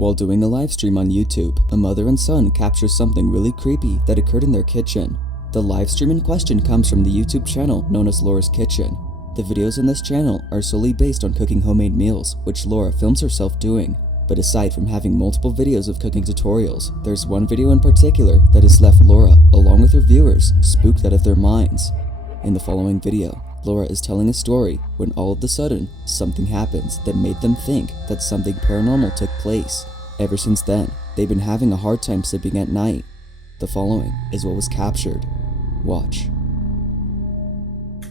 While doing a live stream on YouTube, a mother and son capture something really creepy that occurred in their kitchen. The live stream in question comes from the YouTube channel known as Laura's Kitchen. The videos in this channel are solely based on cooking homemade meals, which Laura films herself doing. But aside from having multiple videos of cooking tutorials, there's one video in particular that has left Laura, along with her viewers, spooked out of their minds. In the following video, Laura is telling a story when all of a sudden, something happens that made them think that something paranormal took place. Ever since then, they've been having a hard time sleeping at night. The following is what was captured. Watch.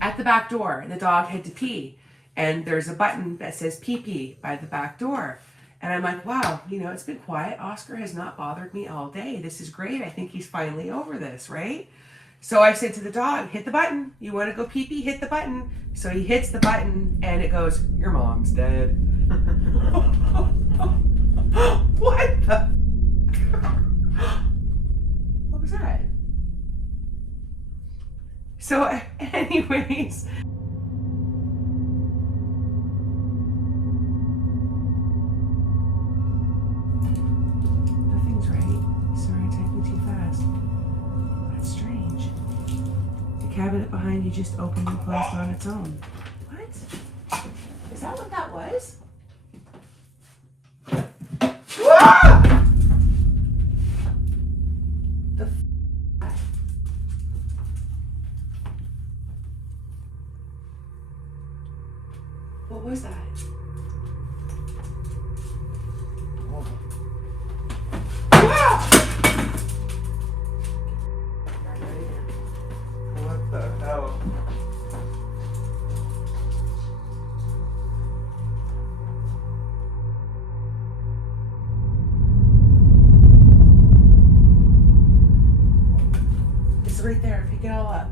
At the back door, the dog had to pee, and there's a button that says pee-pee by the back door. And I'm like, wow, it's been quiet. Oscar has not bothered me all day. This is great. I think he's finally over this, right? So I said to the dog, hit the button. You want to go pee-pee? Hit the button. So he hits the button, and it goes, your mom's dead. What the? What was that? So anyways, nothing's right. Sorry, typing too fast. That's strange. The cabinet behind you just opened and closed on its own. What? Is that what that was? Ah! The f***? What was that? Ah! What the hell? It's right there. Pick it all up.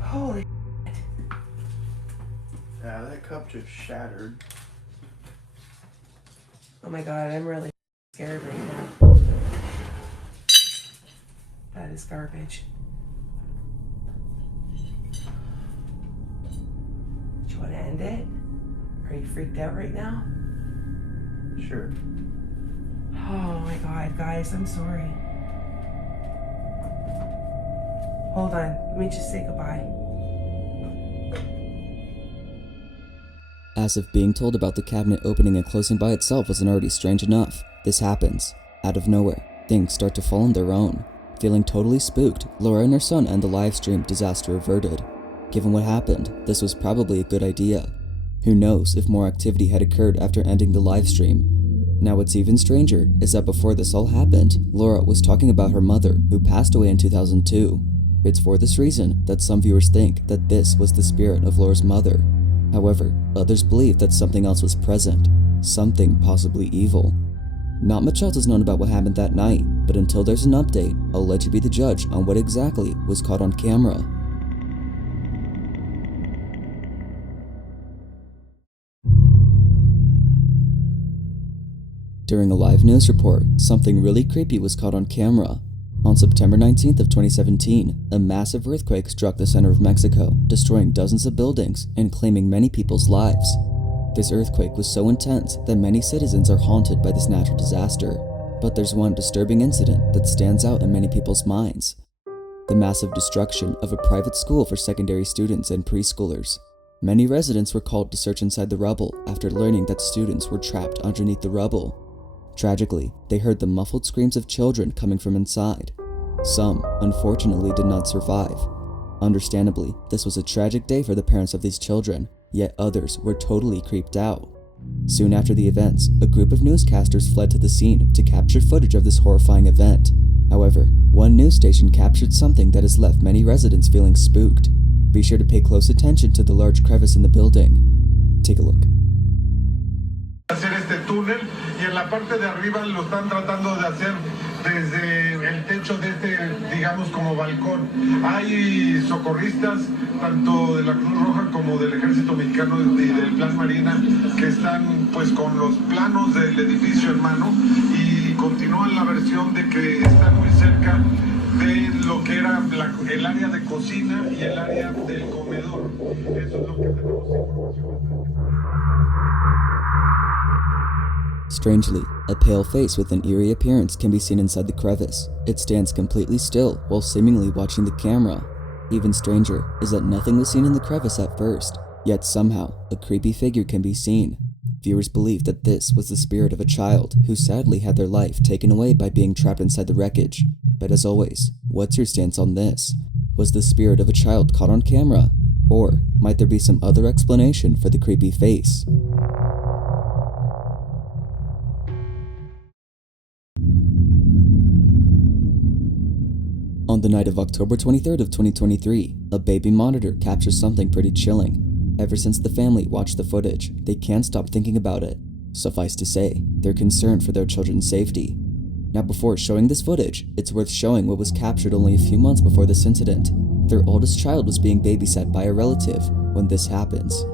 Holy shit. Yeah, that cup just shattered. Oh my god, I'm really scared right now. That is garbage. Do you want to end it? Are you freaked out right now? Sure. Oh my god, guys, I'm sorry. Hold on, let me just say goodbye. As if being told about the cabinet opening and closing by itself wasn't already strange enough, this happens. Out of nowhere, things start to fall on their own. Feeling totally spooked, Laura and her son end the live stream, disaster averted. Given what happened, this was probably a good idea. Who knows if more activity had occurred after ending the live stream. Now what's even stranger is that before this all happened, Laura was talking about her mother, who passed away in 2002. It's for this reason that some viewers think that this was the spirit of Laura's mother. However, others believe that something else was present, something possibly evil. Not much else is known about what happened that night, but until there's an update, I'll let you be the judge on what exactly was caught on camera. During a live news report, something really creepy was caught on camera. On September 19th of 2017, a massive earthquake struck the center of Mexico, destroying dozens of buildings and claiming many people's lives. This earthquake was so intense that many citizens are haunted by this natural disaster. But there's one disturbing incident that stands out in many people's minds. The massive destruction of a private school for secondary students and preschoolers. Many residents were called to search inside the rubble after learning that students were trapped underneath the rubble. Tragically, they heard the muffled screams of children coming from inside. Some, unfortunately, did not survive. Understandably, this was a tragic day for the parents of these children, yet others were totally creeped out. Soon after the events, a group of newscasters fled to the scene to capture footage of this horrifying event. However, one news station captured something that has left many residents feeling spooked. Be sure to pay close attention to the large crevice in the building. Take a look. Hacer este túnel y en la parte de arriba lo están tratando de hacer desde el techo de este, digamos, como balcón. Hay socorristas, tanto de la Cruz Roja como del Ejército Mexicano y del Plan Marina, que están pues con los planos del edificio en mano y continúan la versión de que están muy cerca de lo que era el área de cocina y el área del comedor. Eso es lo que tenemos información. Strangely, a pale face with an eerie appearance can be seen inside the crevice. It stands completely still while seemingly watching the camera. Even stranger is that nothing was seen in the crevice at first, yet somehow a creepy figure can be seen. Viewers believe that this was the spirit of a child who sadly had their life taken away by being trapped inside the wreckage. But as always, what's your stance on this? Was the spirit of a child caught on camera? Or might there be some other explanation for the creepy face? On the night of October 23rd of 2023, a baby monitor captures something pretty chilling. Ever since the family watched the footage, they can't stop thinking about it. Suffice to say, they're concerned for their children's safety. Now before showing this footage, it's worth showing what was captured only a few months before this incident. Their oldest child was being babysat by a relative when this happens.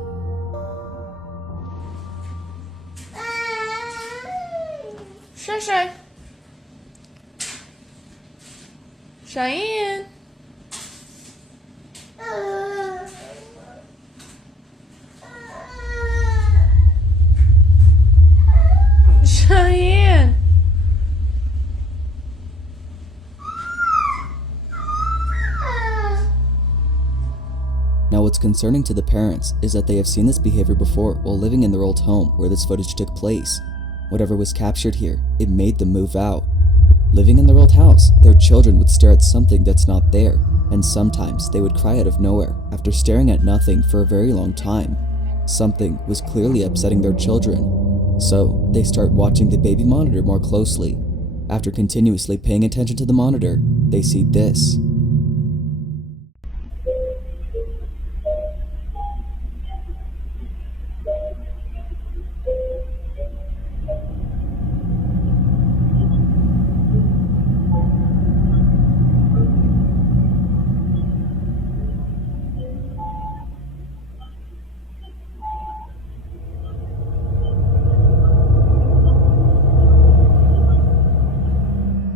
Shay. Cheyenne. Cheyenne. Now what's concerning to the parents is that they have seen this behavior before while living in their old home where this footage took place. Whatever was captured here, it made them move out. Living in their old house, their children would stare at something that's not there, and sometimes they would cry out of nowhere after staring at nothing for a very long time. Something was clearly upsetting their children, so they start watching the baby monitor more closely. After continuously paying attention to the monitor, they see this.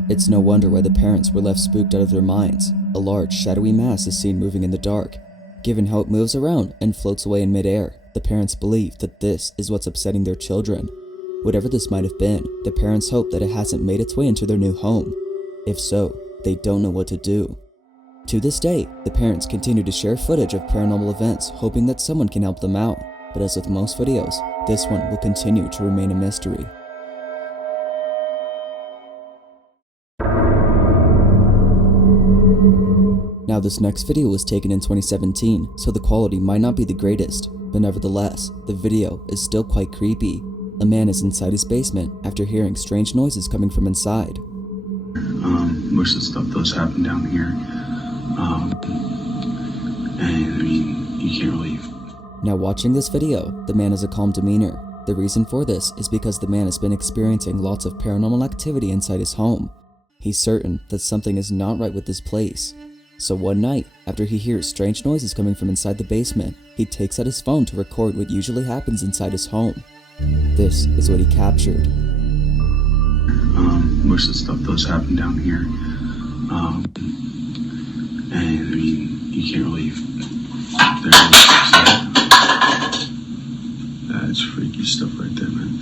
It's no wonder why the parents were left spooked out of their minds. A large, shadowy mass is seen moving in the dark. Given how it moves around and floats away in midair, the parents believe that this is what's upsetting their children. Whatever this might have been, the parents hope that it hasn't made its way into their new home. If so, they don't know what to do. To this day, the parents continue to share footage of paranormal events, hoping that someone can help them out. But as with most videos, this one will continue to remain a mystery. Now this next video was taken in 2017, so the quality might not be the greatest, but nevertheless, the video is still quite creepy. A man is inside his basement after hearing strange noises coming from inside. Most of the stuff does happen down here, and I mean, you can't really... Now watching this video, the man has a calm demeanor. The reason for this is because the man has been experiencing lots of paranormal activity inside his home. He's certain that something is not right with this place. So one night, after he hears strange noises coming from inside the basement, he takes out his phone to record what usually happens inside his home. This is what he captured. Most of the stuff does happen down here, and I mean, you can't really... That's freaky stuff right there, man.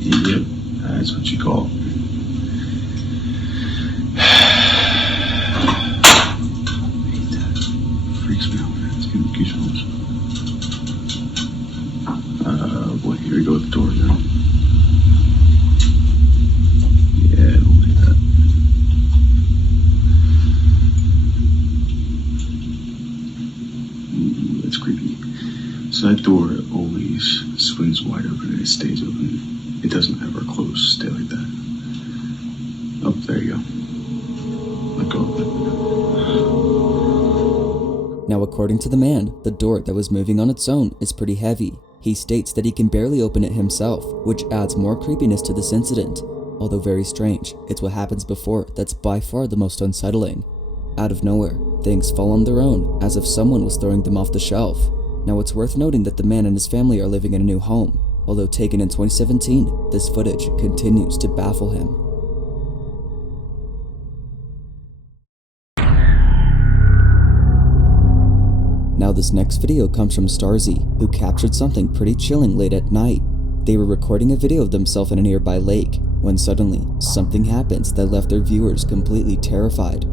Yep, that's what you call it. Freaks me out, man. It's giving me goosebumps. Boy, here we go with the door now. Yeah, I don't like that. Ooh, that's creepy. So that door always swings wide open and it stays open. It doesn't ever close, stay like that. Oh, there you go. Let go of it. Now according to the man, the door that was moving on its own is pretty heavy. He states that he can barely open it himself, which adds more creepiness to this incident. Although very strange, it's what happens before that's by far the most unsettling. Out of nowhere, things fall on their own, as if someone was throwing them off the shelf. Now it's worth noting that the man and his family are living in a new home. Although taken in 2017, this footage continues to baffle him. Now this next video comes from Starzy, who captured something pretty chilling late at night. They were recording a video of themselves in a nearby lake, when suddenly, something happens that left their viewers completely terrified.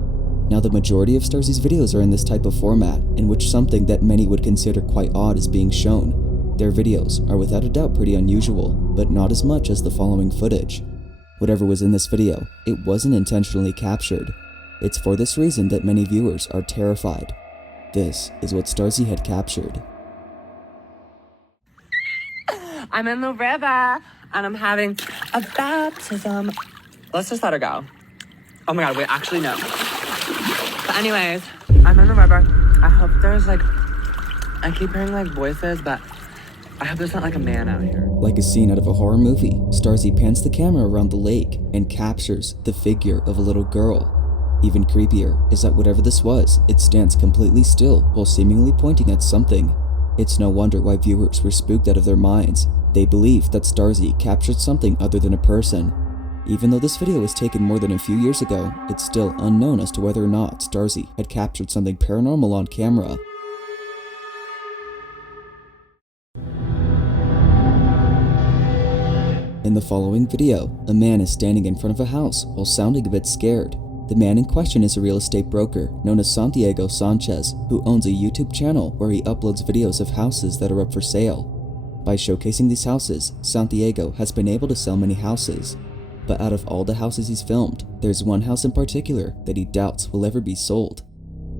Now the majority of Starzy's videos are in this type of format, in which something that many would consider quite odd is being shown. Their videos are without a doubt pretty unusual, but not as much as the following footage. Whatever was in this video, it wasn't intentionally captured. It's for this reason that many viewers are terrified. This is what Starzy had captured. I'm in the river, and I'm having a baptism. Let's just let her go. Oh my god, wait, actually no. But anyways, I'm in the river. I hope there's I keep hearing voices, but I hope there's not a man out here. Like a scene out of a horror movie, Starzy pans the camera around the lake and captures the figure of a little girl. Even creepier is that whatever this was, it stands completely still while seemingly pointing at something. It's no wonder why viewers were spooked out of their minds. They believe that Starzy captured something other than a person. Even though this video was taken more than a few years ago, it's still unknown as to whether or not Starzy had captured something paranormal on camera. In the following video, a man is standing in front of a house while sounding a bit scared. The man in question is a real estate broker known as Santiago Sanchez, who owns a YouTube channel where he uploads videos of houses that are up for sale. By showcasing these houses, Santiago has been able to sell many houses. But out of all the houses he's filmed, there's one house in particular that he doubts will ever be sold.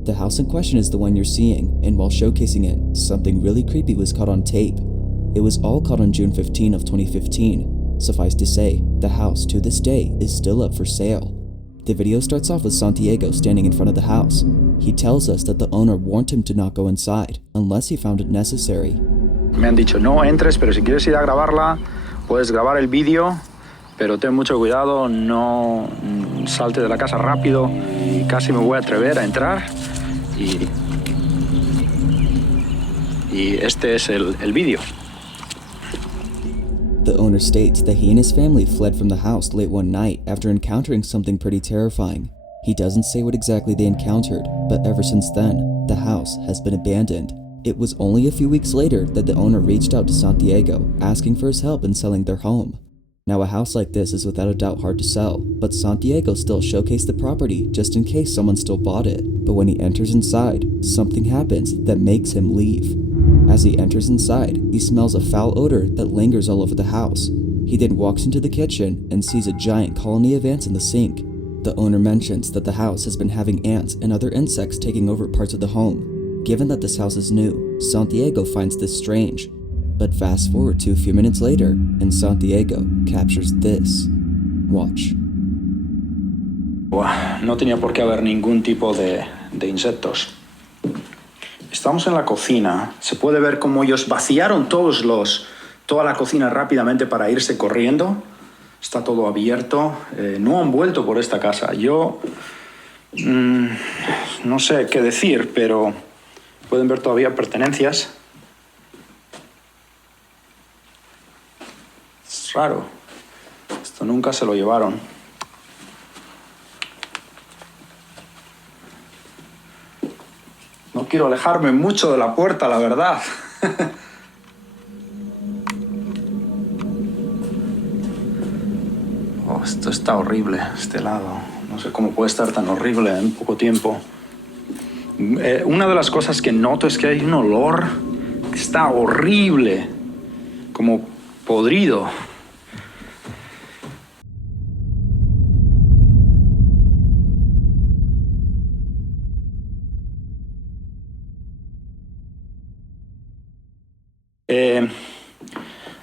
The house in question is the one you're seeing, and while showcasing it, something really creepy was caught on tape. It was all caught on June 15 of 2015. Suffice to say, the house to this day is still up for sale. The video starts off with Santiago standing in front of the house. He tells us that the owner warned him to not go inside unless he found it necessary. Me han dicho no entres, pero si quieres ir a grabarla, puedes grabar el vídeo, pero ten mucho cuidado, no salte de la casa rápido. Y casi me voy a atrever a entrar y este es el vídeo. The owner states that he and his family fled from the house late one night after encountering something pretty terrifying. He doesn't say what exactly they encountered, but ever since then, the house has been abandoned. It was only a few weeks later that the owner reached out to Santiago, asking for his help in selling their home. Now a house like this is without a doubt hard to sell, but Santiago still showcased the property just in case someone still bought it. But when he enters inside, something happens that makes him leave. As he enters inside, he smells a foul odor that lingers all over the house. He then walks into the kitchen and sees a giant colony of ants in the sink. The owner mentions that the house has been having ants and other insects taking over parts of the home. Given that this house is new, Santiago finds this strange. But fast forward to a few minutes later, and Santiago captures this. Watch. No tenía por qué haber ningún tipo de insectos. Estamos en la cocina. Se puede ver cómo ellos vaciaron toda la cocina rápidamente para irse corriendo. Está todo abierto. No han vuelto por esta casa. Yo no sé qué decir, pero pueden ver todavía pertenencias. Es raro. Esto nunca se lo llevaron. No quiero alejarme mucho de la puerta, la verdad. Oh, esto está horrible, este lado. No sé cómo puede estar tan horrible en poco tiempo. Una de las cosas que noto es que hay un olor que está horrible, como podrido.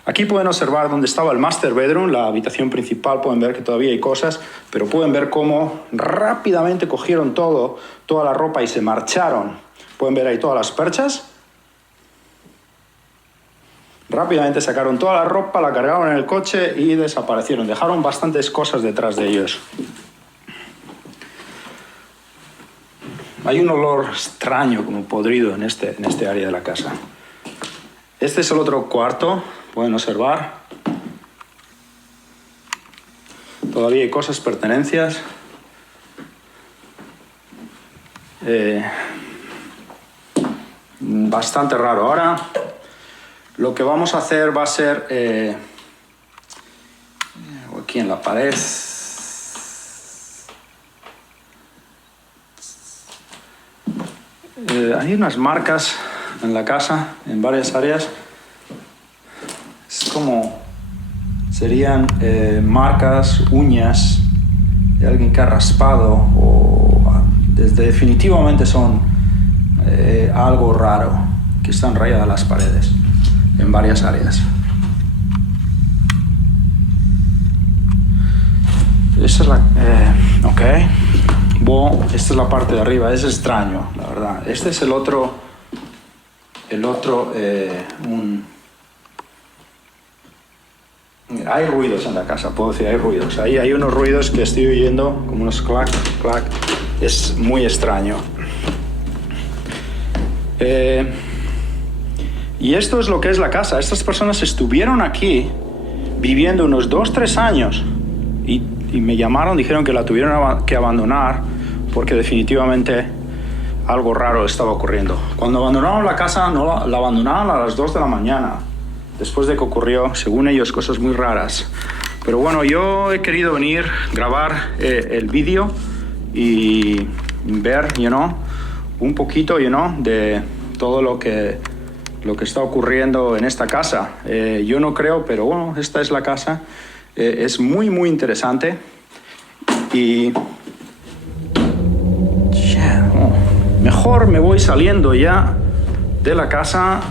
Aquí pueden observar dónde estaba el master bedroom, la habitación principal. Pueden ver que todavía hay cosas, pero pueden ver cómo rápidamente cogieron toda la ropa y se marcharon. Pueden ver ahí todas las perchas. Rápidamente sacaron toda la ropa, la cargaron en el coche y desaparecieron. Dejaron bastantes cosas detrás de ellos. Hay un olor extraño, como podrido, en este área de la casa. Este es el otro cuarto, pueden observar. Todavía hay cosas, pertenencias. bastante raro. Ahora lo que vamos a hacer va a ser aquí en la pared. Hay unas marcas en la casa, en varias áreas. Es como serían marcas, uñas de alguien que ha raspado o definitivamente son algo raro que están rayadas las paredes en varias áreas. Esta es la... ok. Bueno, esta es la parte de arriba. Es extraño, la verdad. Este es el otro... Hay ruidos en la casa, puedo decir, hay ruidos. Ahí hay unos ruidos que estoy oyendo, como unos clac, clac. Es muy extraño. Y esto es lo que es la casa. Estas personas estuvieron aquí viviendo unos 2-3 años y me llamaron, dijeron que la tuvieron que abandonar porque definitivamente algo raro estaba ocurriendo. Cuando abandonaron la casa, no la abandonaron a las 2 de la mañana, después de que ocurrió, según ellos, cosas muy raras. Pero bueno, yo he querido venir, grabar el vídeo y ver, un poquito, de todo lo que está ocurriendo en esta casa. Yo no creo, pero bueno, esta es la casa. Es muy, muy interesante. Y... mejor me voy saliendo ya de la casa,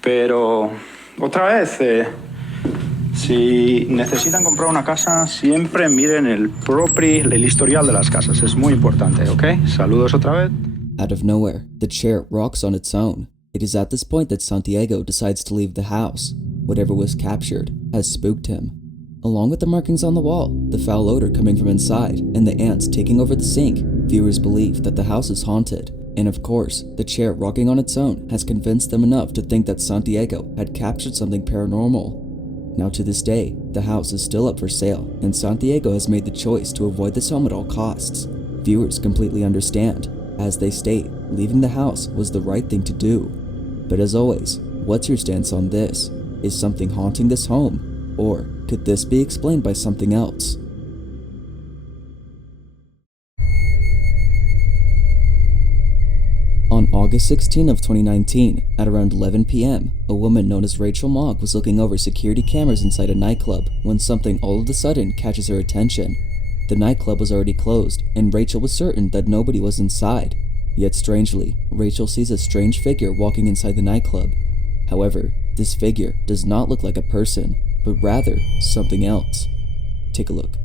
pero otra vez, si necesitan comprar una casa, siempre miren el historial de las casas. Es muy importante, ¿ok? Saludos otra vez. Out of nowhere, the chair rocks on its own. It is at this point that Santiago decides to leave the house. Whatever was captured has spooked him. Along with the markings on the wall, the foul odor coming from inside, and the ants taking over the sink, viewers believe that the house is haunted. And of course, the chair rocking on its own has convinced them enough to think that Santiago had captured something paranormal. Now to this day, the house is still up for sale, and Santiago has made the choice to avoid this home at all costs. Viewers completely understand. As they state, leaving the house was the right thing to do. But as always, what's your stance on this? Is something haunting this home? Or could this be explained by something else? On August 16 of 2019, at around 11 p.m., a woman known as Rachel Mogg was looking over security cameras inside a nightclub when something all of a sudden catches her attention. The nightclub was already closed, and Rachel was certain that nobody was inside. Yet strangely, Rachel sees a strange figure walking inside the nightclub. However, this figure does not look like a person, but rather something else. Take a look.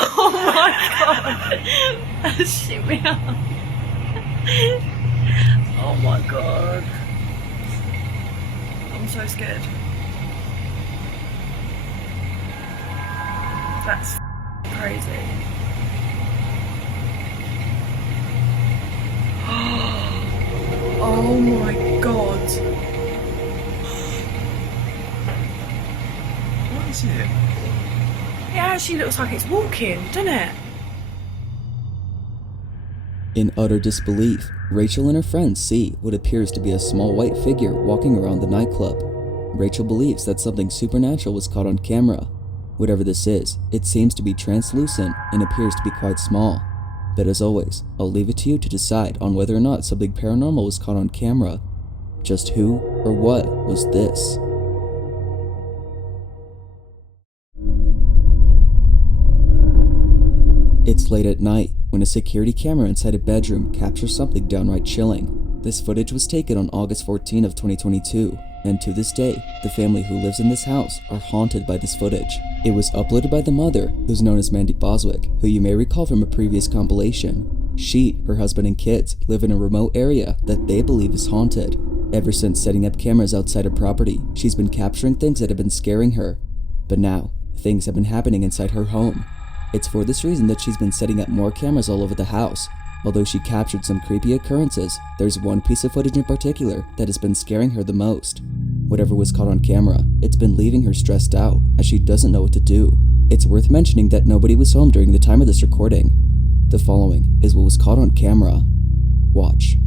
Oh my god! That shit me up. Oh my god. I'm so scared. That's crazy. Oh my god. What is it? It actually looks like it's walking, doesn't it? In utter disbelief, Rachel and her friends see what appears to be a small white figure walking around the nightclub. Rachel believes that something supernatural was caught on camera. Whatever this is, it seems to be translucent and appears to be quite small. But as always, I'll leave it to you to decide on whether or not something paranormal was caught on camera. Just who or what was this? It's late at night when a security camera inside a bedroom captures something downright chilling. This footage was taken on August 14 of 2022, and to this day, the family who lives in this house are haunted by this footage. It was uploaded by the mother, who's known as Mandy Boswick, who you may recall from a previous compilation. She, her husband, and kids live in a remote area that they believe is haunted. Ever since setting up cameras outside her property, she's been capturing things that have been scaring her. But now, things have been happening inside her home. It's for this reason that she's been setting up more cameras all over the house. Although she captured some creepy occurrences, there's one piece of footage in particular that has been scaring her the most. Whatever was caught on camera, it's been leaving her stressed out, as she doesn't know what to do. It's worth mentioning that nobody was home during the time of this recording. The following is what was caught on camera. Watch.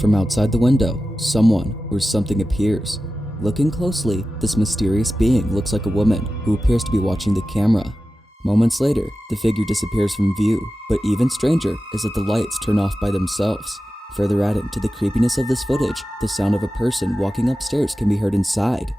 From outside the window, someone or something appears. Looking closely, this mysterious being looks like a woman who appears to be watching the camera. Moments later, the figure disappears from view, but even stranger is that the lights turn off by themselves. Further adding to the creepiness of this footage, the sound of a person walking upstairs can be heard inside.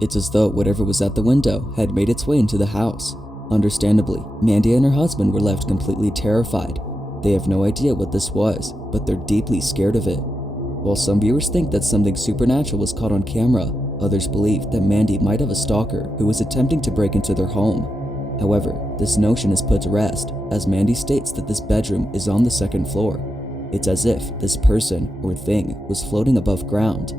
It's as though whatever was at the window had made its way into the house. Understandably, Mandy and her husband were left completely terrified. They have no idea what this was, but they're deeply scared of it. While some viewers think that something supernatural was caught on camera, others believe that Mandy might have a stalker who was attempting to break into their home. However, this notion is put to rest, as Mandy states that this bedroom is on the second floor. It's as if this person or thing was floating above ground.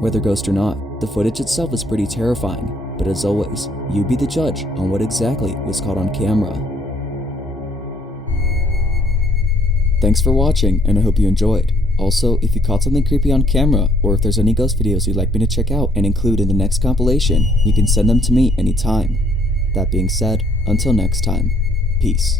Whether ghost or not, the footage itself is pretty terrifying, but as always, you be the judge on what exactly was caught on camera. Thanks for watching, and I hope you enjoyed. Also, if you caught something creepy on camera, or if there's any ghost videos you'd like me to check out and include in the next compilation, you can send them to me anytime. That being said, until next time, peace.